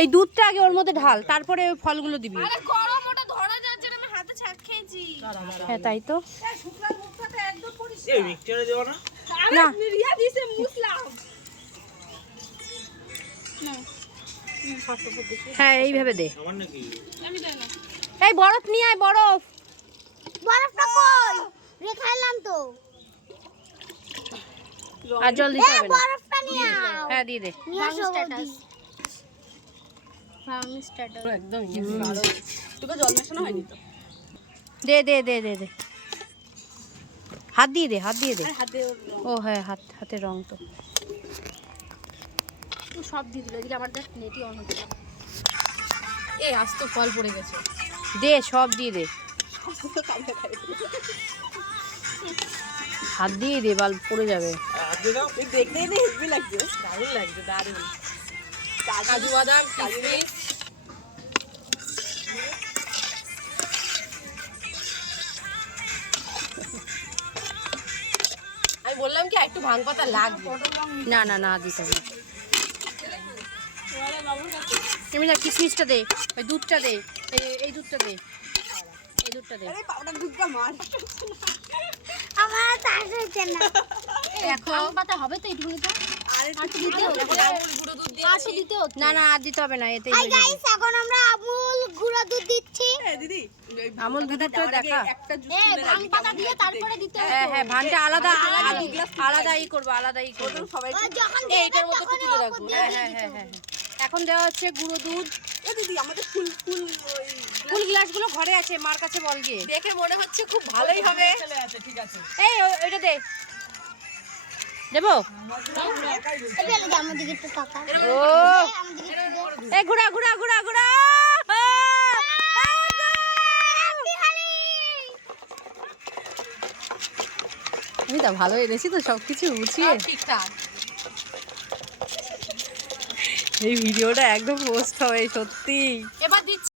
এই দুধটা আগে ওর মধ্যে ঢাল, তারপরে ফলগুলো দিবি। আরে গরম, ওটা ধরা যাচ্ছে না, আমি হাতে ছাক খেয়েছি। হ্যাঁ তাই তো। এই শুকনা মুখটাতে একদম পরিষ্কার। এই মিক্সচারে দেব না? না। আরে রিয়া দিছে মুসলাম। হ্যাঁ এইভাবে দে। আমার নাকি? আমি দেই না। এই বরফ নিয়ে আয়, বরফ। বরফটা কই রেখে এলাম তো। আর জল দিতে হবে না। বরফটা নিয়ে আও। হ্যাঁ দিয়ে দে। নিয়ে আসো বৌদি। একদম তোকে জল মেশানো হয়নি তো? দে দে দে দে দে। হাত দিয়ে দে, হাত দিয়ে দে। হাতে ও হ্যাঁ, হাতের রং তো। সব দিয়ে দিল। এদিকে আমার দেখ নেটই অন হচ্ছে। এই আজ তো ফল পড়ে গেছে। দে, সব দিয়ে দে। হাত দিয়ে দে, বাল পড়ে যাবে। আর দিয়ে দাও। দেখতেই তো হেভি লাগছে। দারুণ লাগছে, দারুণ। কাজু বাদাম, কিশমিশ। আমি বললাম কি একটু ভাঙ পাতা লাগবে। না না না দিতে হবে। এমনি না, কিশমিশটা দে, ওই দুধটা দে, এই দুধটা দে, এই দুধটা দে। পাউডার দুধটা মার। আমার তার হচ্ছে না। দেখো পাতা হবে তো এইটুকুনি তো। আরে একটু দিতে হবে। আমুল গুঁড়ো দুধ দিয়ে আসো দিতে হতো। না না আর দিতে হবে না, এতেই হাই হয়ে যাবে। গাইস, এখন আমরা আমুল গুঁড়ো দুধ দিচ্ছি। দিদি আমুল দুধটা দেখা। একটা জুস এ ভাঙ পাতা দিয়ে তারপরে দিতে হবে। হ্যাঁ হ্যাঁ, ভানটা আলাদা আলাদাই করবো, আলাদাই করবো। সবাই ও যখন এইটার মতো তখন তুলে রাখবো। হ্যাঁ হ্যাঁ হ্যাঁ হ্যাঁ। এখন দেওয়া হচ্ছে গুঁড়ো দুধ। এ দিদি আমাদের ফুল ফুল ওই ফুল গ্লাসগুলো ঘরে আছে, মার কাছে বল গিয়ে। দেখে মনে হচ্ছে খুব ভালোই হবে। ঠিক আছে। এই ওইটা দে, দেবো। এটা লাগে আমাদের একটু টাকা। ও আমাদের একটু এই ঘুরা ঘুরা ঘুরা ঘুরা। আমি তো ভালো এনেছি তো, সবকিছু গুছিয়ে। ঠিকঠাক। এই ভিডিওটা একদম পোস্ট হবে সত্যি। এবার দিচ্ছি।